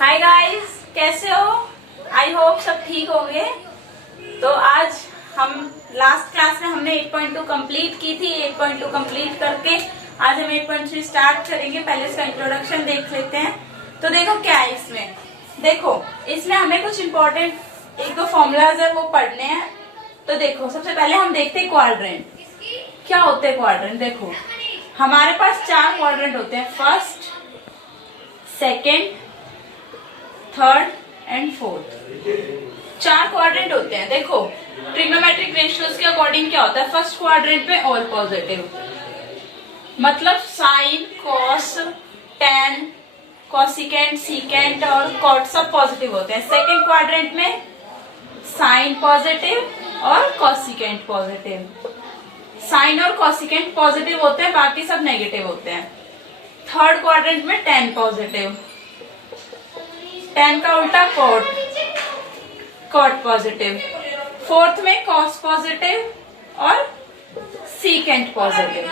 Hi guys, कैसे हो? I hope सब ठीक होंगे। तो आज हम लास्ट क्लास में हमने 8.2 कंप्लीट की थी। 8.2 कंप्लीट करके आज हम 8.3 स्टार्ट करेंगे। पहले इसका इंट्रोडक्शन देख लेते हैं। तो देखो क्या है इसमें। देखो इसमें हमें कुछ इम्पोर्टेंट एक दो फॉर्मूलाज है वो पढ़ने हैं। तो देखो सबसे पहले हम देखते हैं क्वाड्रेंट। क्या होते हैं क्वाड्रेंट? देखो हमारे पास 4 क्वाड्रेंट होते हैं, first, second, third and fourth. 4 quadrant होते हैं। देखो ट्रिग्नोमेट्रिक रेशियोज के अकॉर्डिंग क्या होता है, फर्स्ट क्वाड्रेंट में ऑल पॉजिटिव, मतलब sine, cos, tan, cosecant, secant और कॉट सब पॉजिटिव होते हैं। सेकेंड क्वाड्रेंट में साइन पॉजिटिव और कॉसिकेंट पॉजिटिव, साइन और कॉसिकेंट पॉजिटिव होते हैं, बाकी सब नेगेटिव होते हैं। थर्ड क्वाड्रेंट में टेन पॉजिटिव, टेन का उल्टा कॉट, कॉट पॉजिटिव। फोर्थ में कॉस पॉजिटिव और सीकेंट पॉजिटिव।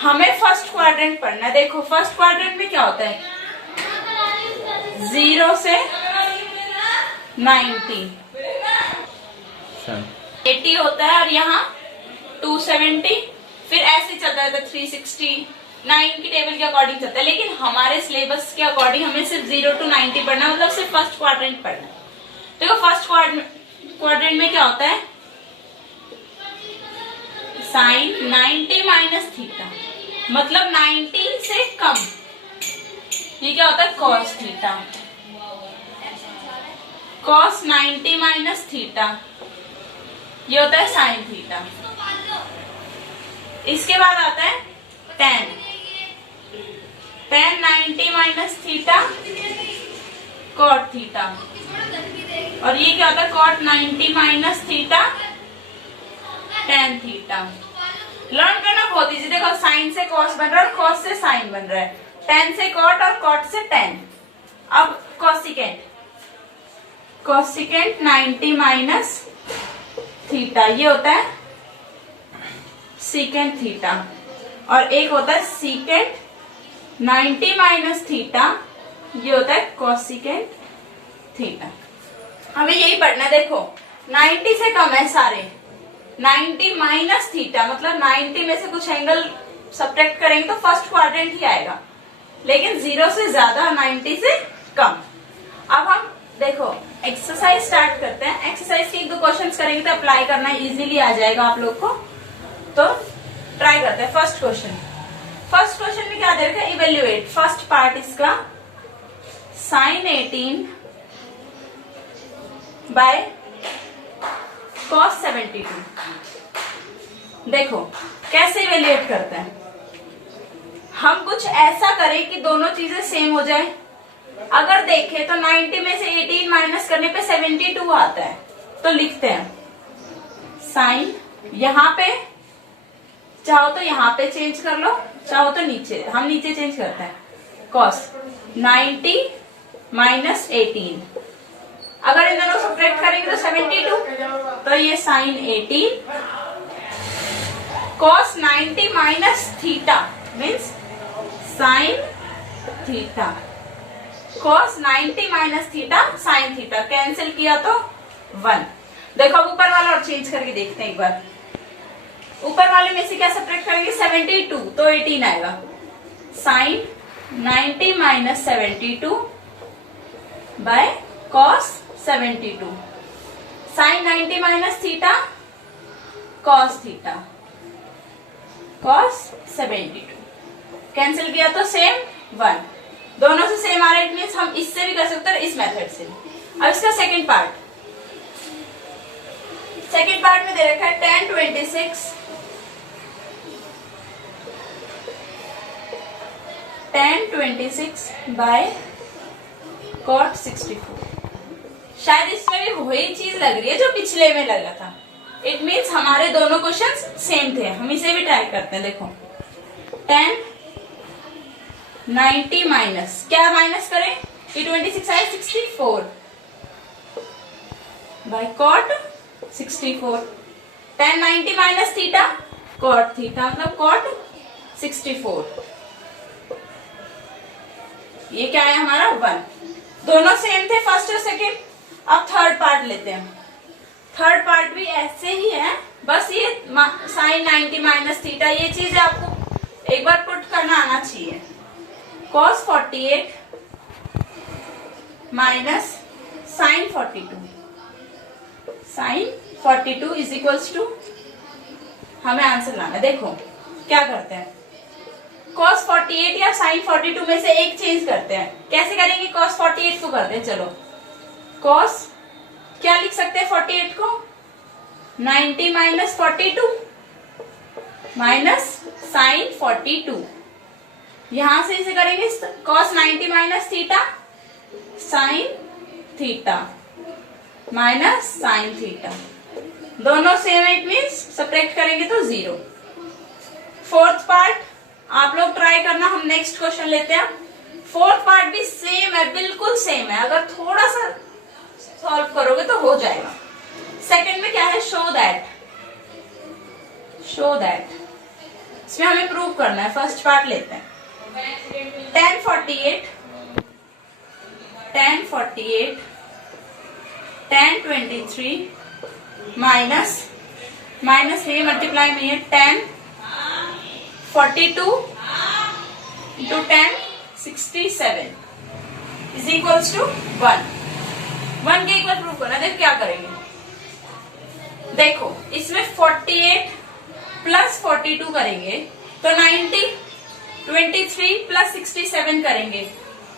हमें फर्स्ट क्वाड्रेंट पढ़ना है। देखो फर्स्ट क्वाड्रेंट में क्या होता है, 0 से 90, 80 होता है और यहाँ 270, फिर ऐसे चलता है 369 की टेबल के अकॉर्डिंग चलता है। लेकिन हमारे सिलेबस के अकॉर्डिंग हमें सिर्फ 0 to 90 पढ़ना, मतलब सिर्फ फर्स्ट क्वाड्रेंट पढ़ना है। देखो फर्स्ट क्वाड्रेंट में क्या होता है, साइन 90 माइनस थीटा, मतलब 90 से कम, ये क्या होता है cos theta. Cos 90 minus theta, ये होता है साइन थीटा। इसके बाद आता है tan, tan 90 minus theta, cot theta, और ये क्या होता है cot 90 minus theta, tan theta. Learn करना बहुत इजी। देखो साइन से कॉस बन रहा है और कॉस से साइन बन रहा है, टेन से कॉट और कॉट से टेन। अब कॉसिकेंट, कॉसिकेंट 90 माइनस थीटा, ये होता है सीकेंट थीटा, और एक होता है सीकेंट 90 माइनस थीटा, ये होता है कॉसिकेंट थीटा। हमें यही पढ़ना है। देखो 90 से कम है सारे, 90 माइनस थीटा मतलब 90 में से कुछ एंगल सब्ट्रैक्ट करेंगे तो फर्स्ट क्वाड्रेंट ही आएगा, लेकिन 0 से ज्यादा, 90 से कम। अब हम देखो एक्सरसाइज स्टार्ट करते हैं। एक्सरसाइज के 1-2 क्वेश्चंस करेंगे तो अप्लाई करना इजीली आ जाएगा आप लोग को। तो ट्राई करते हैं। फर्स्ट क्वेश्चन में क्या दे रखा है, इवेल्युएट। फर्स्ट पार्ट इसका साइन 18 बाय कॉस 72। देखो कैसे इवेल्युएट करते हैं। हम कुछ ऐसा करें कि दोनों चीजें सेम हो जाए। अगर देखें तो 90 में से 18 माइनस करने पे 72 आता है, तो लिखते हैं साइन, यहाँ पे चाहो तो यहाँ पे चेंज कर लो, चाहो तो नीचे, हम नीचे चेंज करते हैं, कॉस 90 माइनस 18। अगर इन दोनों सब्ट्रैक्ट करेंगे तो 72, तो ये sine 18 cos 90 minus theta means sine theta, cos 90 minus theta sine theta. Cancel किया तो 1। देखो अब ऊपर वाला और चेंज करके देखते हैं एक बार। ऊपर वाले में से क्या सब्ट्रैक्ट करेंगे, 72, तो 18 आएगा। Sine 90 minus 72 by cos 72, sine 90 minus theta, cos theta, cos 72। Cancel किया तो सेम 1। दोनों से सेम आ रहा है, इट मीन्स हम इससे भी कर सकते हैं, इस मेथड से। अब इसका सेकंड पार्ट में दे रखा है tan 26, tan 26 बाय cot 64। शायद इसमें भी वही चीज लग रही है जो पिछले में लगा था। इट मीन्स हमारे दोनों क्वेश्चंस सेम थे। हम इसे भी ट्राई करते हैं। देखो tan 90 माइनस, क्या माइनस करें, ये 26 आए 64 by cot 64, tan 90 minus theta cot theta मतलब कॉट 64। ये क्या है हमारा 1। दोनों सेम थे फर्स्ट और सेकंड। अब थर्ड पार्ट लेते हैं। थर्ड पार्ट भी ऐसे ही है, बस ये साइन 90 माइनस थीटा ये चीज आपको एक बार पुट करना आना चाहिए। cos 48 minus sine 42, sine 42 is equals to, हमें आंसर लाना। देखो क्या करते हैं, cos 48 या साइन 42 में से एक चेंज करते हैं। कैसे करेंगे? cos 48 को करते हैं। चलो cos क्या लिख सकते हैं 48 को? 90 माइनस 42 माइनस साइन 42। यहां से इसे करेंगे cos 90 minus theta sine theta minus sign theta, दोनों सेम, इट मीन्स सब्ट्रैक्ट करेंगे तो 0। फोर्थ पार्ट आप लोग ट्राई करना, हम नेक्स्ट क्वेश्चन लेते हैं। फोर्थ पार्ट भी सेम है, बिल्कुल सेम है, अगर थोड़ा सा सॉल्व करोगे तो हो जाएगा। सेकंड में क्या है? शो दैट, शो दैट, इसमें हमें प्रूव करना है। फर्स्ट पार्ट लेते हैं। tan 48 tan 23 माइनस माइनस में मल्टीप्लाई में है tan 42 into tan 67 is equals to 1 के एक बार प्रूव करना। देखो क्या करेंगे, देखो इसमें 48 प्लस 42 करेंगे तो 90, 23 प्लस 67 करेंगे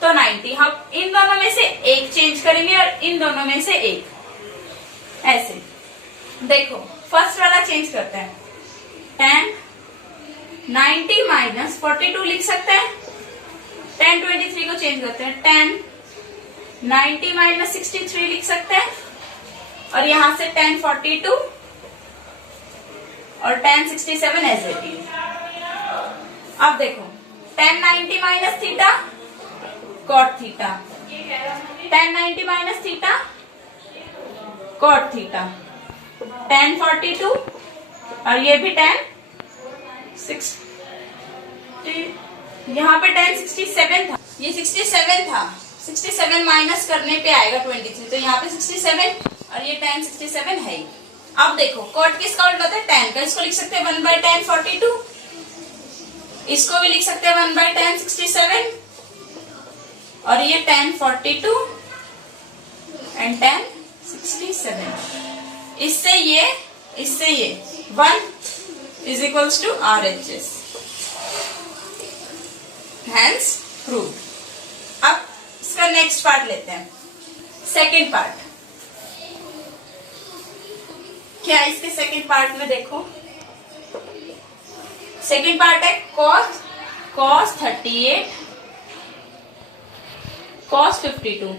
तो 90। हम इन दोनों में से एक चेंज करेंगे और इन दोनों में से एक, ऐसे। देखो फर्स्ट वाला चेंज करते हैं, tan 90 माइनस 42 लिख सकते हैं। tan 23 को चेंज करते हैं, tan 90 माइनस 63 लिख सकते हैं, और यहां से tan 42 और tan 67 एज इट इज। अब देखो tan 90 minus theta cot theta, tan 90 minus theta cot theta, tan 42 और ये भी tan 60, यहाँ पे tan 67 था, ये 67 था, 67 माइनस करने पे आएगा 23, तो यहाँ पे 67 और ये tan 67 है ही। अब देखो cot किसका उल्टा होता है? tan का। इसको लिख सकते हैं 1 by tan 42, इसको भी लिख सकते हैं 1 by tan 67, और ये tan 42 एंड tan 67। इससे ये 1 is equals to RHS, hence prove. अब इसका नेक्स्ट पार्ट लेते हैं, सेकेंड पार्ट। क्या इसके सेकेंड पार्ट में देखो, सेकेंड पार्ट है cos 38 cos 52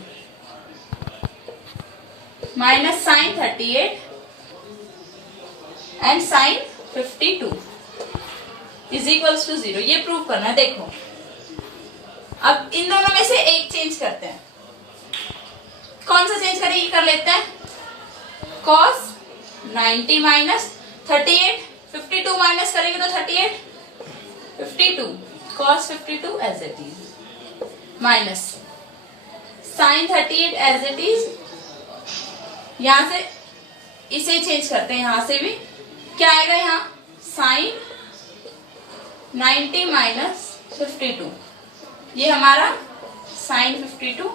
minus sine 38 and sine 52 is equals to 0। ये प्रूव करना है। देखो अब इन दोनों में से एक चेंज करते हैं। कौन सा चेंज करेंगे? कर लेते हैं cos 90 माइनस 38, 52 माइनस करेंगे तो 38, 52 cos 52 as it is minus sine 38 as it is. यहां से इसे चेंज करते हैं, यहां से भी क्या आएगा? यहाँ साइन 90 माइनस 52, ये हमारा sine 52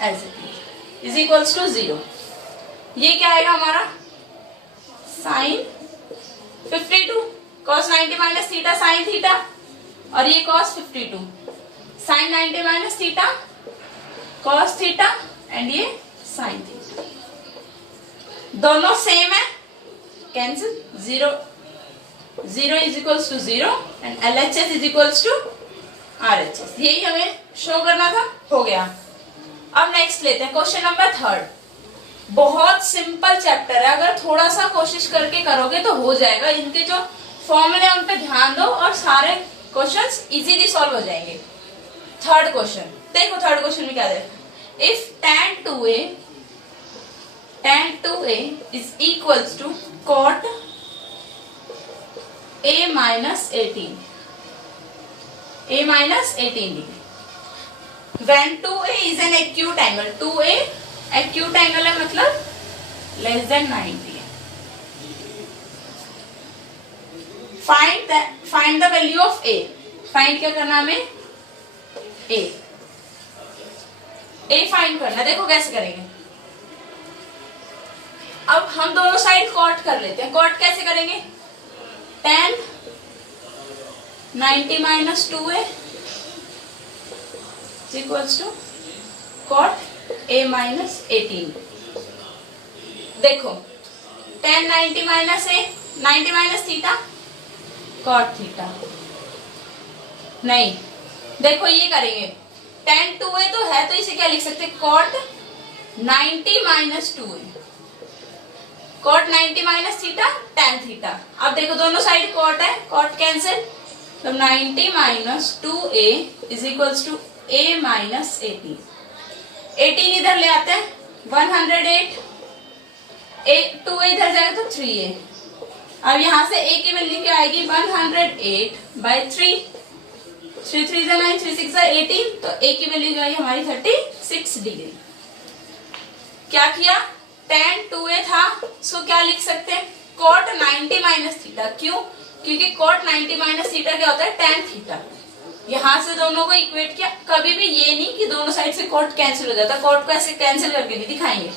as it is equals to 0। ये क्या आएगा हमारा? Sine 52 cos 90 minus theta sine theta, और ये cos 52 sine 90 minus theta cos theta and ये साइन थीटा, दोनों सेम है, cancel, 0 is equals to 0 and LHS is equals to RHS। यही हमें शो करना था, हो गया। अब नेक्स्ट लेते हैं क्वेश्चन नंबर 3। बहुत सिंपल चैप्टर है, अगर थोड़ा सा कोशिश करके करोगे तो हो जाएगा। इनके जो फॉर्मूले उन पे ध्यान दो और सारे क्वेश्चंस इजीली सॉल्व हो जाएंगे। थर्ड क्वेश्चन देखो, थर्ड क्वेश्चन में क्या देखो, if tan 2a is equals to cot a minus 18 degree, when 2a is an acute angle, 2a acute angle है मतलब लेस देन 90 है। Find the value of a, find क्या करना हमें, a फाइंड करना। देखो कैसे करेंगे, अब हम दोनों साइड कॉट कर लेते हैं। कॉट कैसे करेंगे, tan 90 minus 2a equals to cot a minus 18। देखो tan 90 minus a, 90 minus theta cot theta, नहीं देखो ये करेंगे tan 2a तो है तो इसे क्या लिख सकते हैं, cot 90 minus 2a, cot 90 minus theta tan theta. अब देखो दोनों साइड कॉट है, कॉट कैंसिल, तो 90 minus 2a is equals to a minus 18। 18 इधर ले आते हैं, 108, 2a इधर जाएगा तो 3a। अब यहां से a की वैल्यू क्या आएगी, 108 बाई 3, 3 3 9, 3 6 18, तो a की वैल्यू जो आई हमारी 36 डिग्री। क्या किया, tan 2a था, सो क्या लिख सकते हैं, cot 90 माइनस थीटा। क्यों, क्योंकि cot 90 माइनस थीटा क्या होता है, tan थीटा। यहां से दोनों को इक्वेट किया, कभी भी ये नहीं कि दोनों साइड से cot कैंसिल हो जाता, cot को ऐसे कैंसिल करके नहीं दिखाएंगे,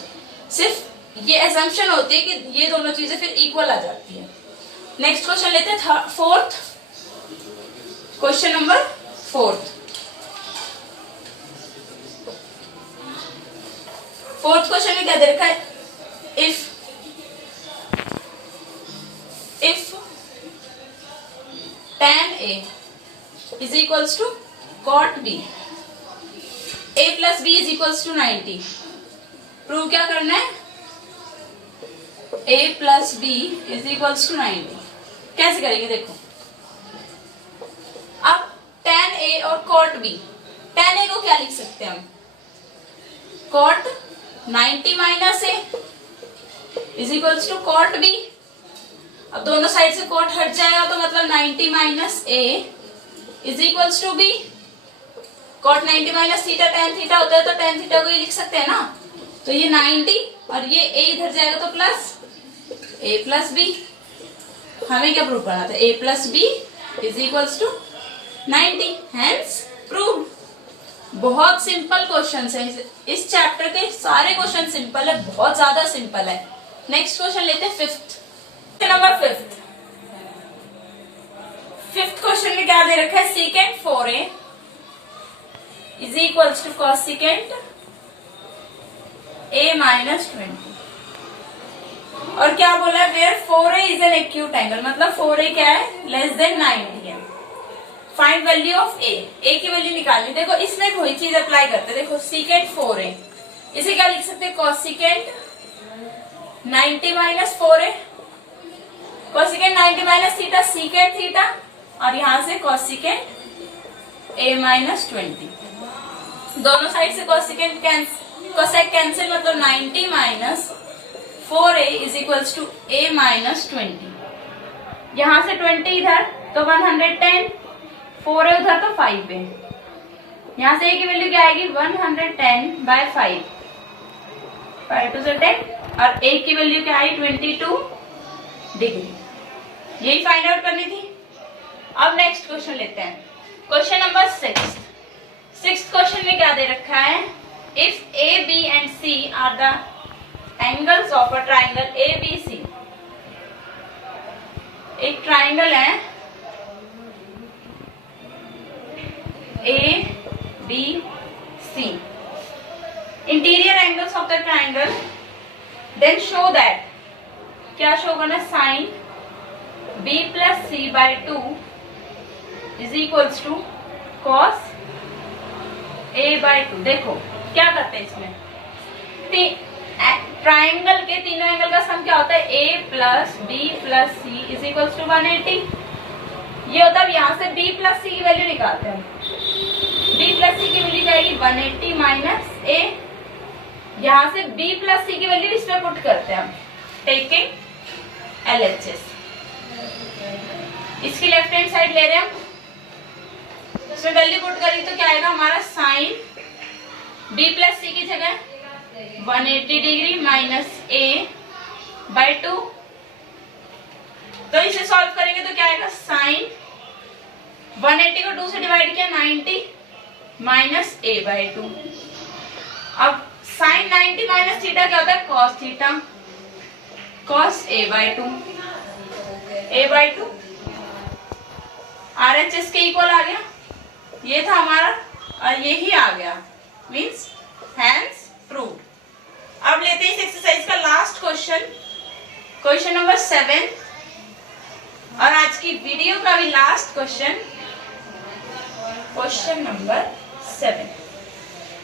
सिर्फ ये एजम्पशन होती है कि ये दोनों चीजें फिर इक्वल आ जाती है। नेक्स्ट क्वेश्चन लेते हैं, fourth question number 4। Fourth question में क्या दे रखा है, if tan a is equals to cot b, a plus b is equals to 90। Prove क्या करना है, a plus b is equals to 90। कैसे करेंगे, देखो अब tan a और cot b, tan a को क्या लिख सकते हैं हम, cot 90 minus a is equals to cot B. अब दोनों साइड से कॉट हट जाएगा तो मतलब 90 minus a is equals to B. Cot 90 minus theta tan theta होता है तो tan थीटा को ये लिख सकते हैं ना, तो ये 90 और ये a इधर जाएगा तो प्लस a प्लस बी। हमें क्या प्रूव करना था, a plus B is equals to 90, hence prove. बहुत सिंपल क्वेश्चन है, इस चैप्टर के सारे क्वेश्चन सिंपल है, बहुत ज्यादा सिंपल है। नेक्स्ट क्वेश्चन लेते हैं, नंबर फिफ्थ क्वेश्चन में क्या दे रखा है, secant 4a is equals to cosecant a minus 20। और क्या बोला है, where 4a is an acute angle, मतलब 4a क्या है, लेस देन 90 है। फाइंड वैल्यू ऑफ a की वैल्यू निकालनी। देखो इसमें वही चीज अप्लाई करते हैं, देखो सीकेंट 4a, इसे क्या लिख सकते हैं, cosecant 90 minus 4a, cosecant 90 minus theta secant theta, और यहां से कॉसिकेंट a माइनस 20। दोनों साइड से कॉसिकेंट कोसेक कैंसिल, मतलब 90 minus 4a is equals to a minus 20। यहां से 20 इधर तो 110, 4 है उधर तो 5 है, यहां से a की वैल्यू क्या आएगी, 110 बाय 5, 5 टू 10, और a की वैल्यू क्या आई, 22 डिग्री। यही फाइंड आउट करनी थी। अब नेक्स्ट क्वेश्चन लेते हैं, क्वेश्चन नंबर 6 क्वेश्चन में क्या दे रखा है, if a b and c are the angles of a triangle a b c। एक ट्राइंगल है A, B, C, interior angles of the triangle, then show that, क्या शो करना, sine B plus C by 2 is equals to cos A by 2। देखो क्या करते हैं इसमें, triangle के तीनों एंगल का सम क्या होता है, A plus B plus C is equals to 180। ये होता है, यहां से B प्लस C की वैल्यू निकालते हैं, B प्लस C की वैल्यू जाएगी 180 माइनस A, यहां से B प्लस C की वैल्यू इसमें पुट करते हैं हम, टेकिंग LHS। इसकी लेफ्ट हैंड साइड ले रहे हैं हम, इसमें वैल्यू पुट करेंगे तो क्या आएगा हमारा, साइन b प्लस सी की जगह 180 डिग्री माइनस a/2। तो इसे सॉल्व करेंगे तो क्या आएगा, साइन 180 को 2 से डिवाइड किया 90 माइनस a/2। अब साइन 90 माइनस थीटा क्या होता है, cos theta, cos a/2। RHS के इक्वल आ गया, ये था हमारा और ये ही आ गया, मीन्स हैंस प्रूव्ड। अब लेते हैं इस एक्सरसाइज का लास्ट क्वेश्चन, क्वेश्चन नंबर 7 और आज की वीडियो का भी लास्ट क्वेश्चन, क्वेश्चन नंबर 7।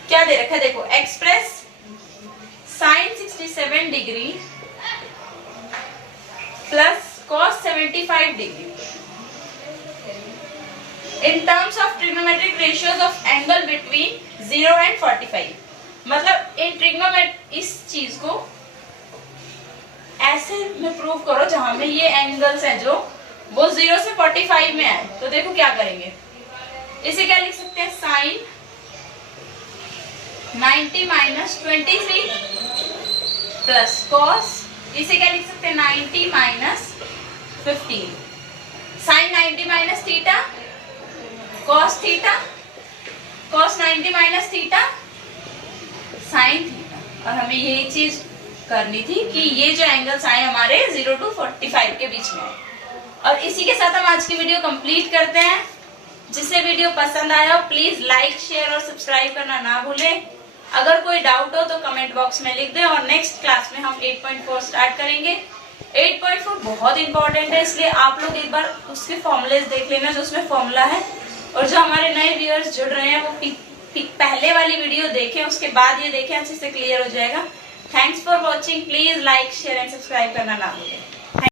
क्या दे रखा है देखो, express sine 67 degree plus cos 75 degree in terms of trigonometric ratios of angle between 0 and 45। मतलब इन ट्रिग्नोमेट इस चीज को ऐसे में प्रूव करो जहां में ये एंगल्स हैं जो वो 0 से 45 में आए। तो देखो क्या करेंगे, इसे क्या लिख सकते हैं, साइन 90 माइनस 23 प्लस कॉस, इसे क्या लिख सकते हैं, 90 minus 15। Sine 90 minus theta cos theta, cos 90 minus theta sine theta. और हमें ये चीज करनी थी कि ये जो एंगल्स आए हमारे 0 to 45 के बीच में आए। और इसी के साथ हम आज की वीडियो कंप्लीट करते हैं। जिसे वीडियो पसंद आया हो प्लीज लाइक शेयर और सब्सक्राइब करना ना भूलें। अगर कोई डाउट हो तो कमेंट बॉक्स में लिख दें। और नेक्स्ट क्लास में हम 8.4 स्टार्ट करेंगे। 8.4 बहुत इंपॉर्टेंट है, इसलिए आप लोग एक बार उसके फॉर्मूलेस देख लेना जो उसमें फॉर्मूला है। और जो हमारे नए व्यूअर्स जुड़ रहे हैं वो पहले वाली वीडियो देखें, उसके बाद ये देखें, अच्छे से क्लियर हो जाएगा। Thanks for watching. Please like share and subscribe करना ना भूलें।